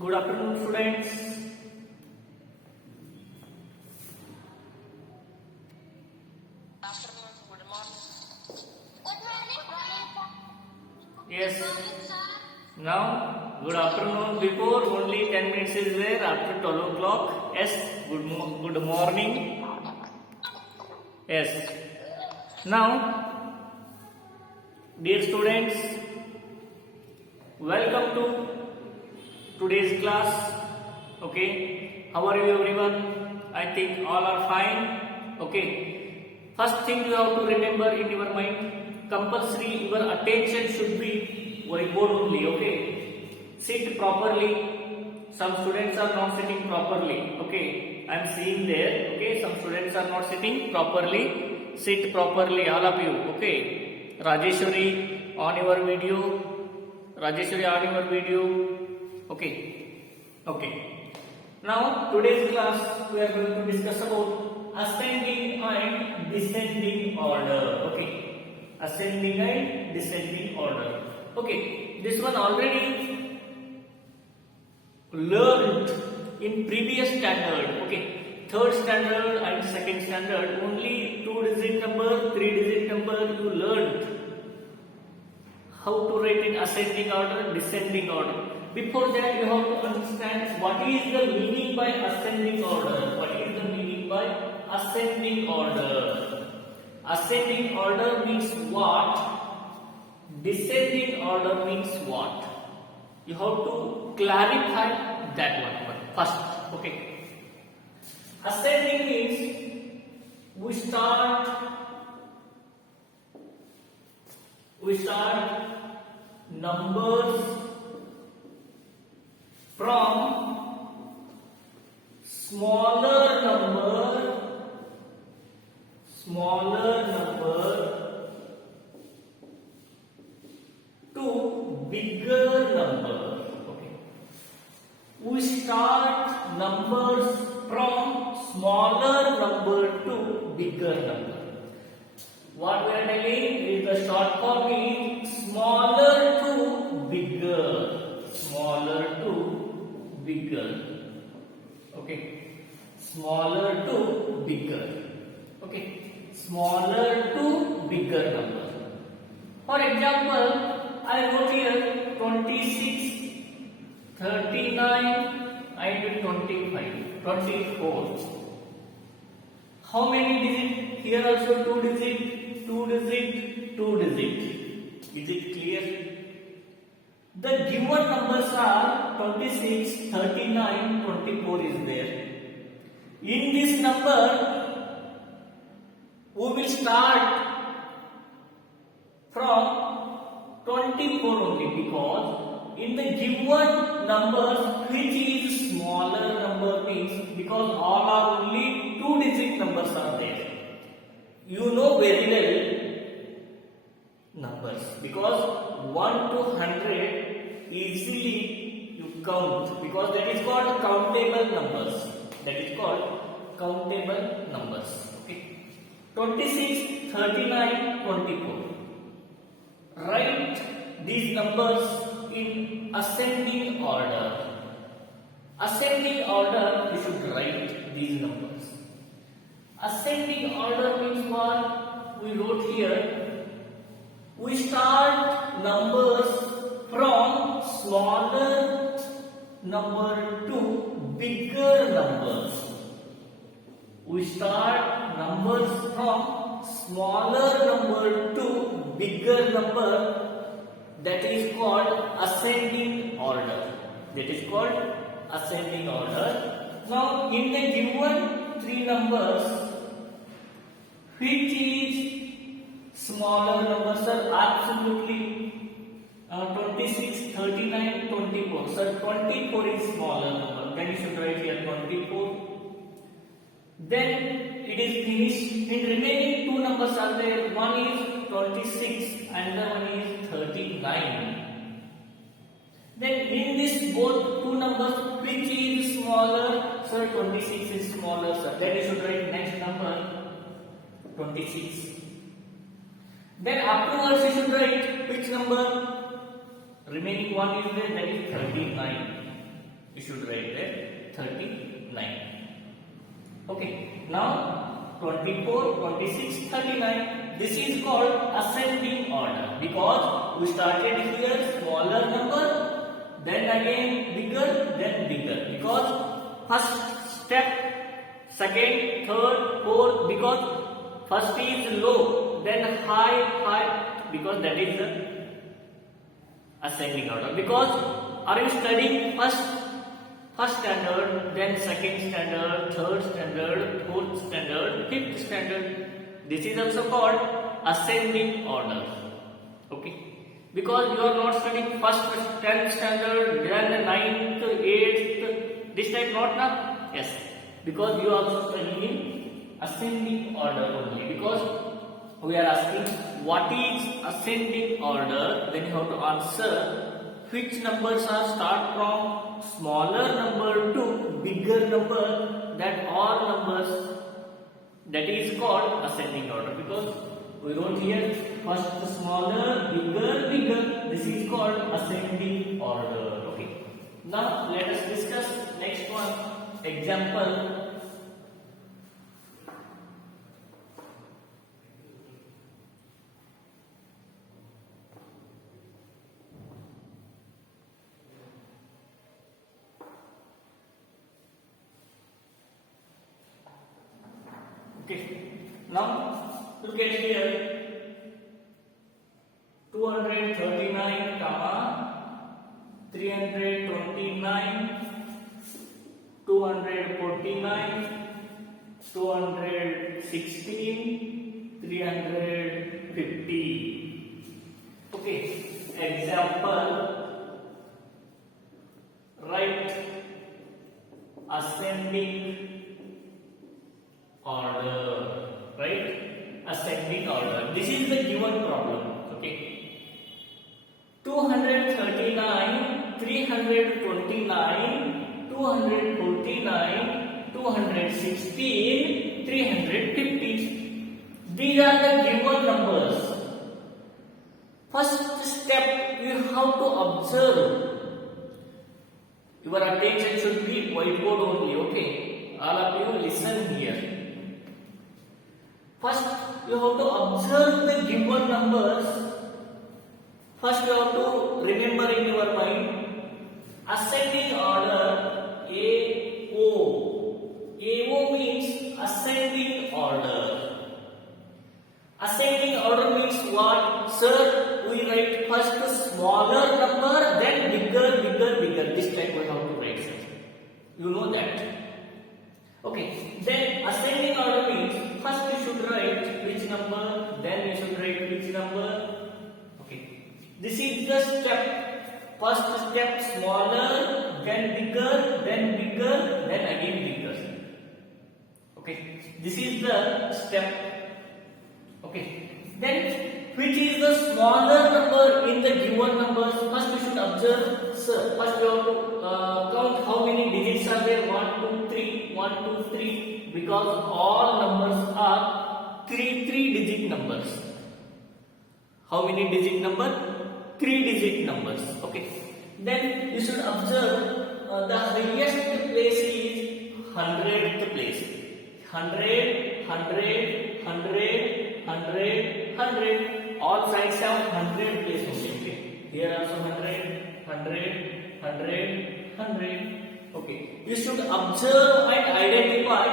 Good afternoon, students. Afternoon, good morning. Yes. Now, good afternoon. Before only 10 minutes is there. After 12 o'clock. Yes. Good morning. Yes. Now, dear students, welcome to today's class. Okay. How are you, everyone? I think all are fine. Okay. First thing you have to remember in your mind, compulsory your attention should be whiteboard only. Okay. Sit properly. Some students are not sitting properly. Okay. I am seeing there. Okay. Some students are not sitting properly. Sit properly, all of you. Okay. Rajeshwari, on your video. Rajeshwari, on your video. Okay. Okay. Now today's class we are going to discuss about ascending and descending order. Okay. Ascending and descending order. Okay. This one already learned in previous standard. Okay. Third standard and second standard. Only 2-digit number, 3-digit number you learned. How to write in ascending order, descending order. Before that, you have to understand what is the meaning by ascending order. What is the meaning by ascending order? Ascending order means what? Descending order means what? You have to clarify that one first. Okay. Ascending means we start numbers from smaller number to bigger number. Okay. We start numbers from smaller number to bigger number. What we are telling is the short form is smaller to bigger. Smaller to bigger. Okay. Smaller to bigger. Okay. Smaller to bigger number. For example, I wrote here 26, 39 and 25, 24. How many digits? Here also 2 digit, 2 digit, 2 digit. Is it clear? The given numbers are 26, 39, 24 is there. In this number, we will start from 24 only because in the given numbers which is smaller number means because all are only 2-digit numbers are there. You know very well numbers because 1 to 100 easily you count because that is called countable numbers. That is called countable numbers. Okay. 26, 39, 24. Write these numbers in ascending order. Ascending order you should write these numbers. Ascending order means what? We wrote here. We start numbers from smaller number to bigger numbers. We start numbers from smaller number to bigger number. That is called ascending order. That is called ascending order. Now, in the given 3 numbers, which is smaller numbers are absolutely 26, 39, 24. So 24 is smaller number. Then you should write here 24. Then it is finished. In remaining 2 numbers are there. One is 26 and the one is 39. Then in this both 2 numbers which is smaller? Sir, 26 is smaller, sir. Then you should write next number 26. Then afterwards you should write which number? Remaining one is there, that is 39. You should write that 39. Okay. Now 24, 26, 39. This is called ascending order because we started here smaller number, then again bigger, then bigger. Because first step, second, third, fourth, because first is low, then high, high, because that is the ascending order. Because are you studying first standard, then second standard, third standard, fourth standard, fifth standard? This is also called ascending order. Okay, because you are not studying first 10th standard, then 9th, 8th, this type not now. Yes, because you are also studying in ascending order only. Because we are asking what is ascending order, then you have to answer which numbers are start from smaller number to bigger number, that all numbers, that is called ascending order. Because we wrote here first smaller, bigger, bigger, this is called ascending order. Okay, now let us discuss next one. Example. Okay, now look at here, 239 comma 329, 249, 216, 350. Okay, example, write ascending order, right? Ascending order. This is the given problem. Okay, 239, 329, 249, 216, 350. These are the given numbers. First step, you have to observe. Your attention should be whiteboard only. Okay, all of you listen here. First, you have to observe the given numbers. First, you have to remember in your mind ascending order AO. AO means ascending order. Ascending order means what? Sir, we write first smaller number, then bigger, bigger, bigger. This type we have to write, sir. You know that. Okay, then ascending order means first you should write which number, then you should write which number. Okay, this is the step. First step smaller, then bigger, then bigger, then again bigger. Okay, this is the step. Okay, then which is the smaller number in the given numbers? First you should observe, sir. First you have to count how many digits are there. 1, 2, 3, 1, 2, 3. Because all numbers are 3 digit numbers. How many digit number? 3 digit numbers. Okay. Then you should observe the highest place is 100th place. 100, 100, 100, 100, 100. All sides have 100 place only. Here also 100, 100, 100, 100. Okay. You should observe and identify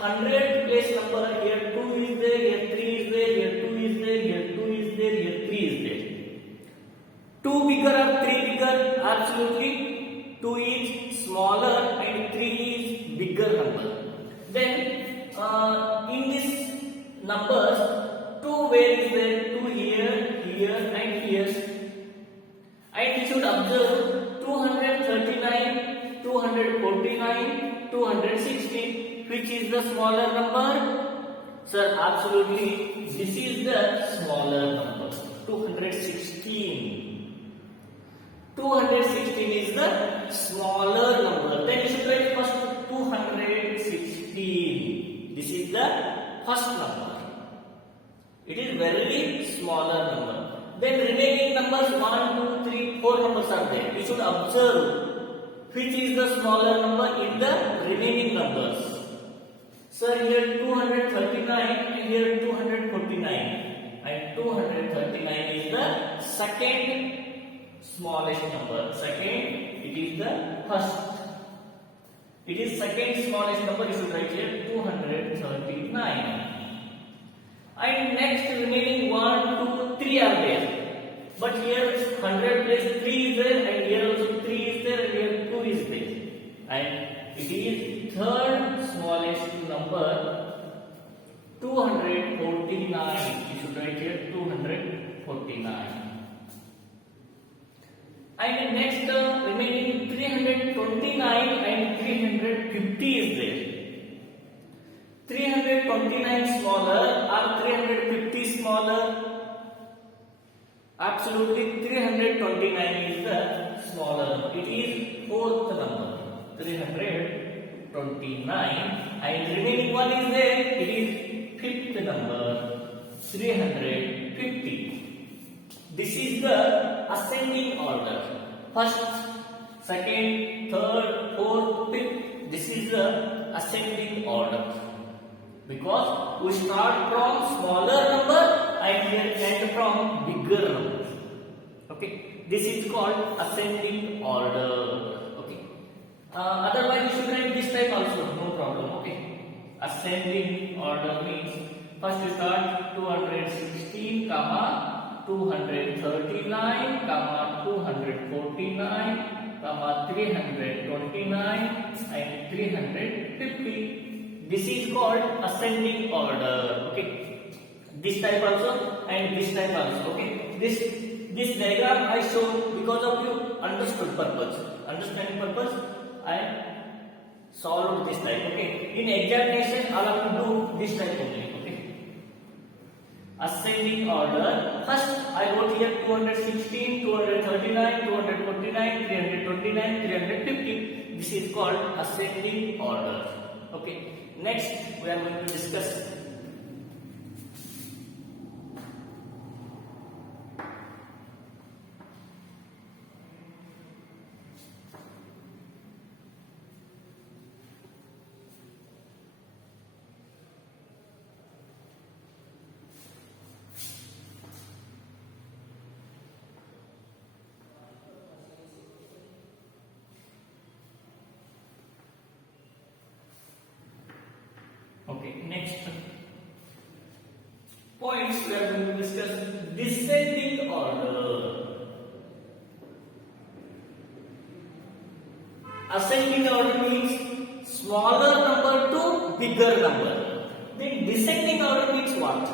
100 place number. Here 2 is there, here 3 is there, here 2 is there, here 2 is there, here 3 is there. 2 bigger or 3 bigger? Absolutely. 2 is smaller and 3 is bigger number. Then in these numbers, 2 where is there? 2 here, here and here. And you should observe 239, 249, 216. Which is the smaller number? Sir, absolutely. This is the smaller number. 216. 216 is the smaller number. Then you should write first 216. This is the first number. It is very smaller number. Then remaining numbers 1, 2, 3, 4 numbers are there. You should observe which is the smaller number in the remaining numbers? Sir, here 239 and here 249, and 239 is the second smallest number. Second, it is the first. It is second smallest number. You should write here 239. And next remaining 1, 2, 3 are there. But here 100 place 3 is there, and here also 3 is there, and here 2 is there. And it is third smallest number, 249. You should write here 249. And next remaining 329 and 350 is there. 329 smaller or 350 smaller? Absolutely 329 is the smaller number. It is fourth number, 329, and remaining one is there. It is fifth number, 350. This is the ascending order. First, second, third, fourth, fifth. This is the ascending order. Because we start from smaller number and we end from bigger number. Okay, this is called ascending order. Okay, otherwise you should write this type also, no problem. Okay, ascending order means first you start 216, 239, 249, 329 and 350. This is called ascending order. Okay, this type also and this type also. Okay, this diagram I show because of your understanding purpose. I solved this type. Okay, in examination I have to do this type only. Okay, ascending order. First I wrote here 216, 239, 249, 329, 350. This is called ascending order. Okay, next we are going to discuss next points. We are going to discuss descending order. Ascending order means smaller number to bigger number. Then descending order means what?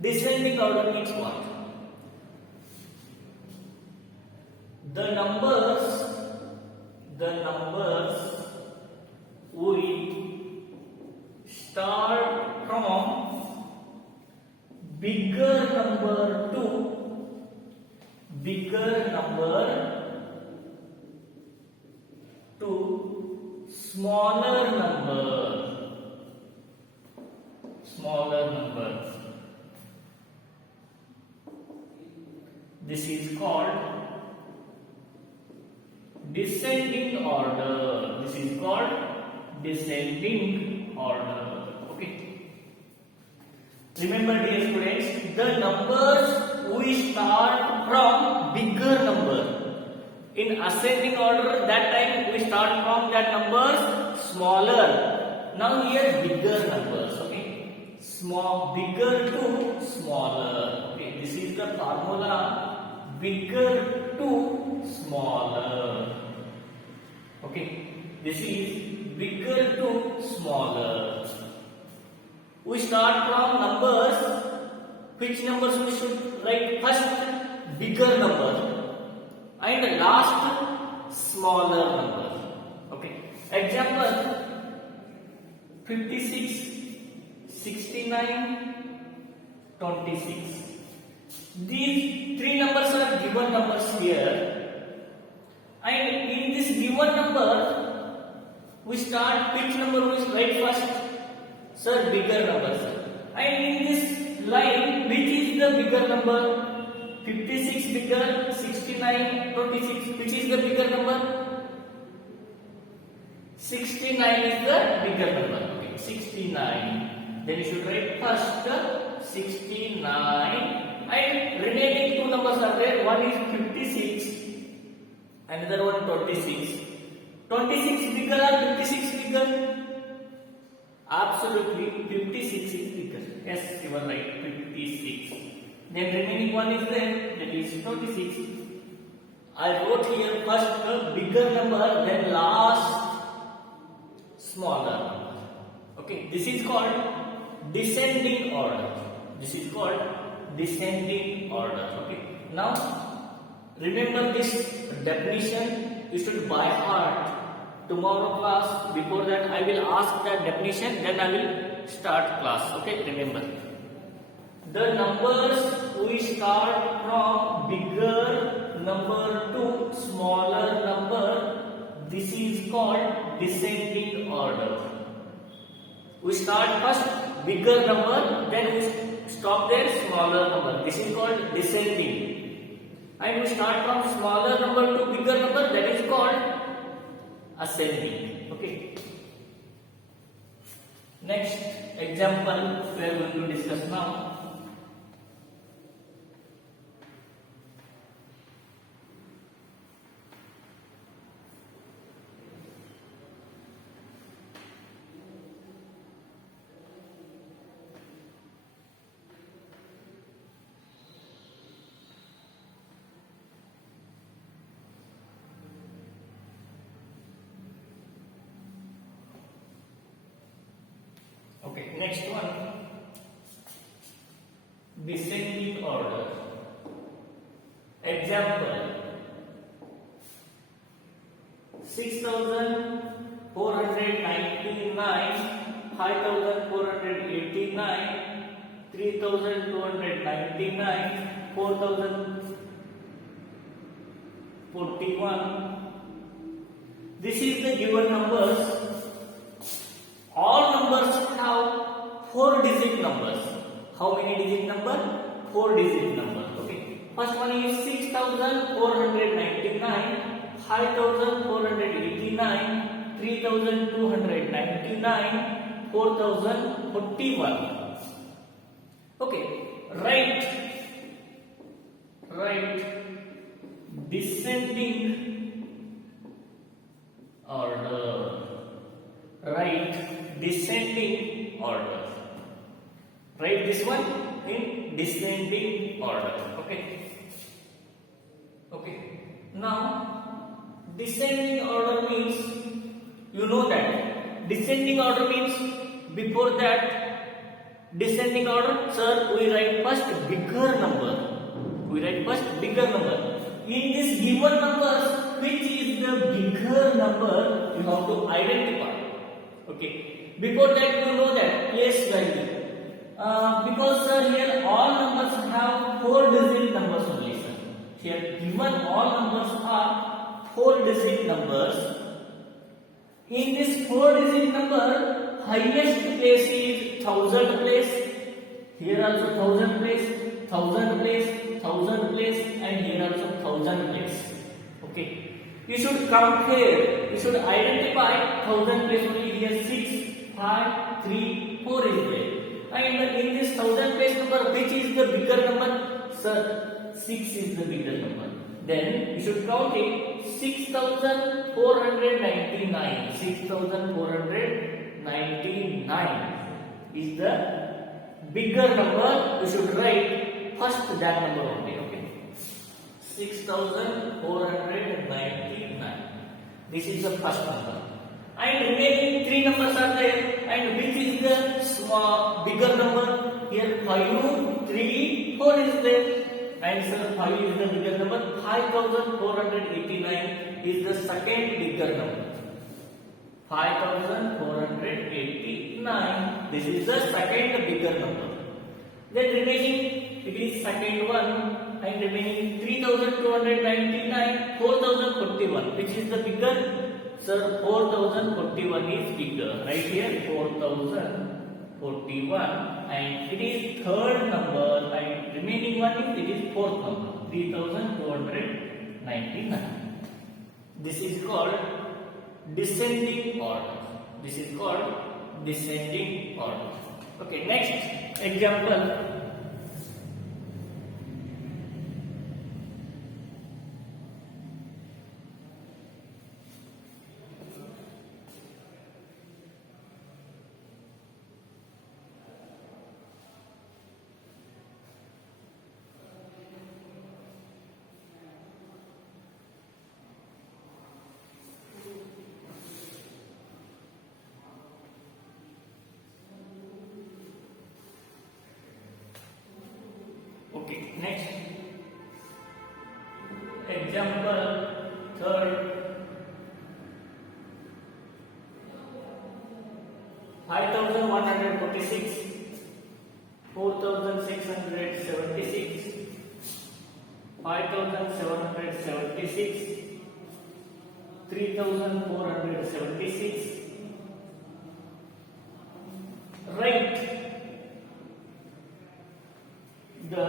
Descending order means what? The numbers we start from bigger number to smaller number. This is called descending order. Okay. Remember, dear students, the numbers we start from bigger number. In ascending order, that time we start from that numbers smaller. Now here bigger numbers. Okay, bigger to smaller. Okay, this is the formula. Bigger to smaller. Okay, this is bigger to smaller. We start from numbers. Which numbers we should write? First bigger number and last smaller number. Okay, example 56, 69, 26. These three numbers are given numbers here, and in this given number we start which number we write first? Sir, bigger number, sir. And in this line, which is the bigger number? 56 bigger, 69, 26. Which is the bigger number? 69 is the bigger number. Okay, 69. Then you should write first 69 and remaining two numbers are there. One is 56, another one 26. 26 bigger or 56 bigger? Absolutely 56 is bigger. Yes, you are right, 56. Then remaining one is there, that is 26. I wrote here first a bigger number, then last smaller number. Okay, this is called descending order. This is called descending order. Okay, now remember this definition. You should by heart. Tomorrow class, before that I will ask that definition, then I will start class. Okay, remember. The numbers we start from bigger number to smaller number, this is called descending order. We start first bigger number, then we stop there smaller number. This is called descending. And we start from smaller number to bigger number, that is called ascending. Okay. Next example we are going to discuss now. Okay, next one, descending order. Example, 6,499, 5,489, 3,299, 4,041. This is the given numbers. All numbers have 4-digit numbers. How many digit number? 4-digit number. Okay. First one is 6,499, 5,489, 3,299, 4,041. Okay. Write descending order. Write descending order. Write this one in descending order. Okay. Okay. Now, descending order means, you know that descending order means before that descending order, sir, we write first bigger number. We write first bigger number. In this given numbers, which is the bigger number, you have to identify. Okay. Before that, you know that place value. Because here all numbers have 4-digit numbers only, sir. Here given all numbers are 4-digit numbers. In this 4-digit number, highest place is 1000 place. Here also 1000 place, 1000 place, 1000 place, and here also 1000 place. Okay. You should compare. You should identify 1000 place only. Here 6, 5, 3, 4 is there. And in this 1000 place number, which is the bigger number? Sir, 6 is the bigger number. Then you should count it. 6,499. 6,499 is the bigger number. You should write first that number only. Okay. 6,499. This is the first number. And remaining 3 numbers are there. And which is the bigger number? Here 5, 3, 4 is there. And sir, 5 is the bigger number. 5,489 is the second bigger number. 5,489. This is the second bigger number. Then remaining, it is second one. And remaining 3,299, 4,041. Which is the bigger? Sir, 4,041 is bigger. Right here, 4,041. And it is third number. And remaining one is, it is fourth number. 3299. This is called descending order. This is called descending order. Okay, next example. Okay, next example third. 5146, 4676, 5776, 3476. Write the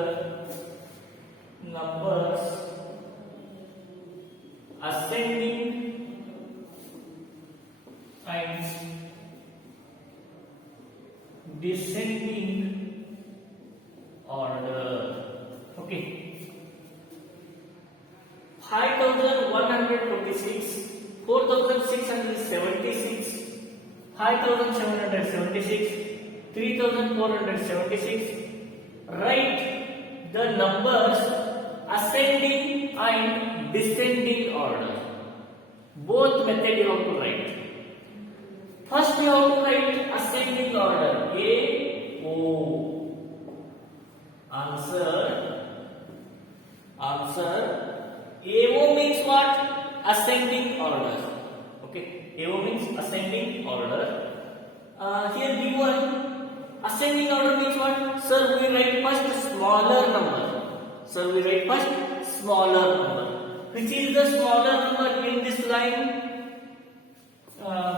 numbers ascending and descending order. Okay. 5146, 4676, 5776, 3476. Write the numbers ascending and descending order. Both method you have to write. First you have to write ascending order. A O. Answer. AO means what? Ascending order. Okay. AO means ascending order. Here given ascending order means what? Sir, we write first smaller number. Which is the smaller number in this line?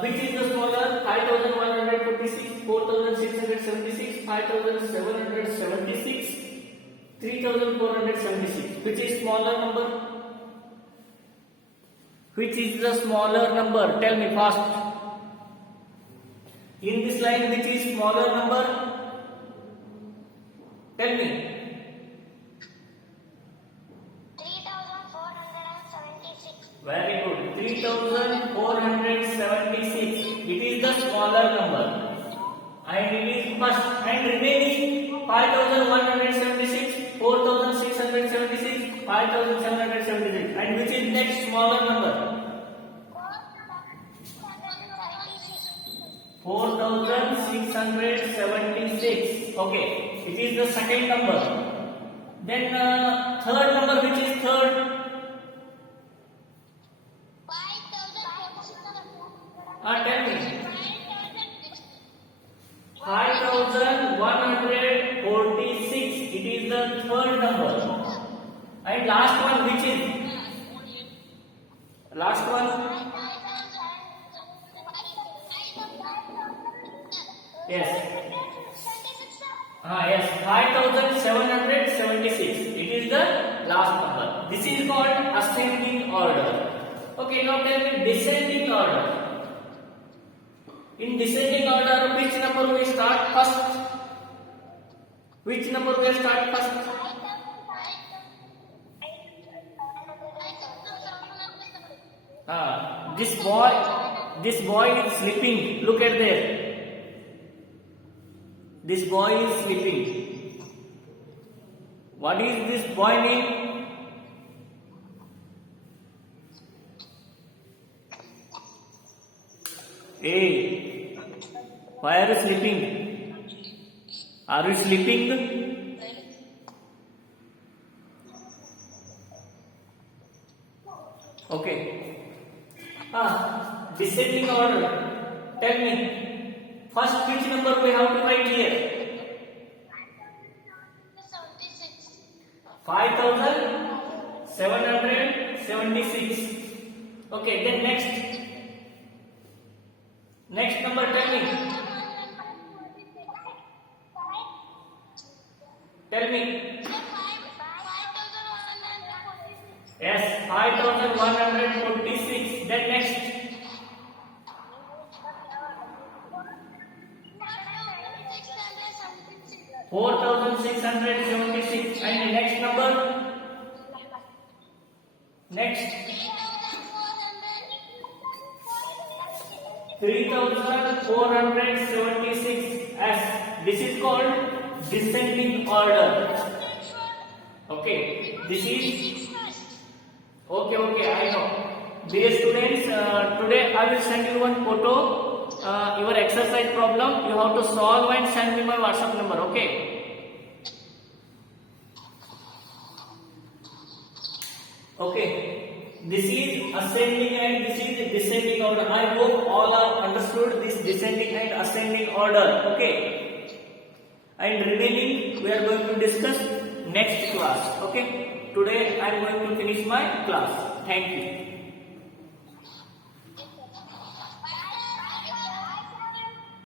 Which is the smaller? 5146, 4676, 5776, 3476. Which is smaller number? Which is the smaller number? Tell me fast. In this line, which is smaller number? Tell me. 3476. Very good. 3476. It is the smaller number. And it is first. And remaining 5176, 4676, 5776. And which is next smaller number? 4676. Okay, it is the second number. Then third number, which is third? 5000. Tell me. 5146. It is the third number. And last one, which is? Last one. Yes. Yes, 5776. It is the last number. This is called ascending order. Okay, now tell me descending order. In descending order, which number we start first? Which number we start first? This boy is sleeping. Look at there. This boy is sleeping. What is this boy name? Hey, why are you sleeping? Are you sleeping? Okay. Descending order. Tell me. First, which number we have to write here? 5776. Okay, then next. Next number, tell me. Tell me. 4676. And the next number, next 3476. As this is called descending order. Okay, this is okay, I know. Dear students, today I will send you one photo, your exercise problem. You have to solve and send me my WhatsApp number. Okay. Okay. This is ascending and this is descending order. I hope all are understood this descending and ascending order. Okay. And remaining we are going to discuss next class. Okay. Today I am going to finish my class. Thank you.